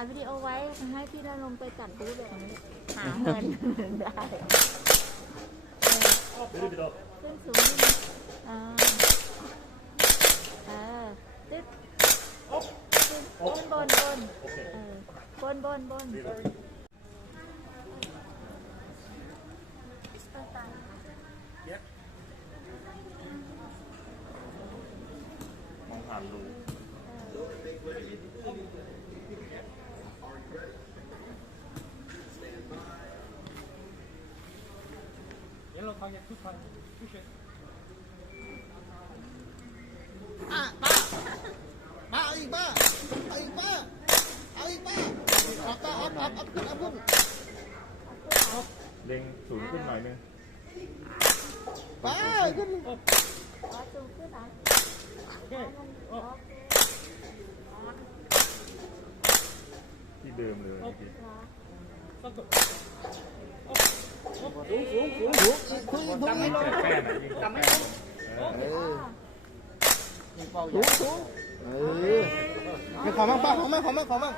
ายวิดีโอไว้ให้พี่นรงค์ไปจัดรูปแบบนี้หาเงินได้ขึ้นสูงนิดนึงอ่าเออตึ๊ดขึ้นขึ้นบนบนเออบนบนบนมองผ่านรู ป้าป้าป้าเอาอีกป้าเอาอีกป้าเอาอีกป้าเอาป้าเอาเอาเอาขึ้นเอาขึ้นเล็งสูงขึ้นหน่อยนึงป้าขึ้นขอสูงขึ้นหน่อยโอเคที่เดิมเลยเมื่อกี้ สูงอีกสูงสูงอีกแค่ไหนยิงแค่ไหนเออเออสูงสูงเออขอมั่งป้าขอมั่งขอมั่งขอมั่ง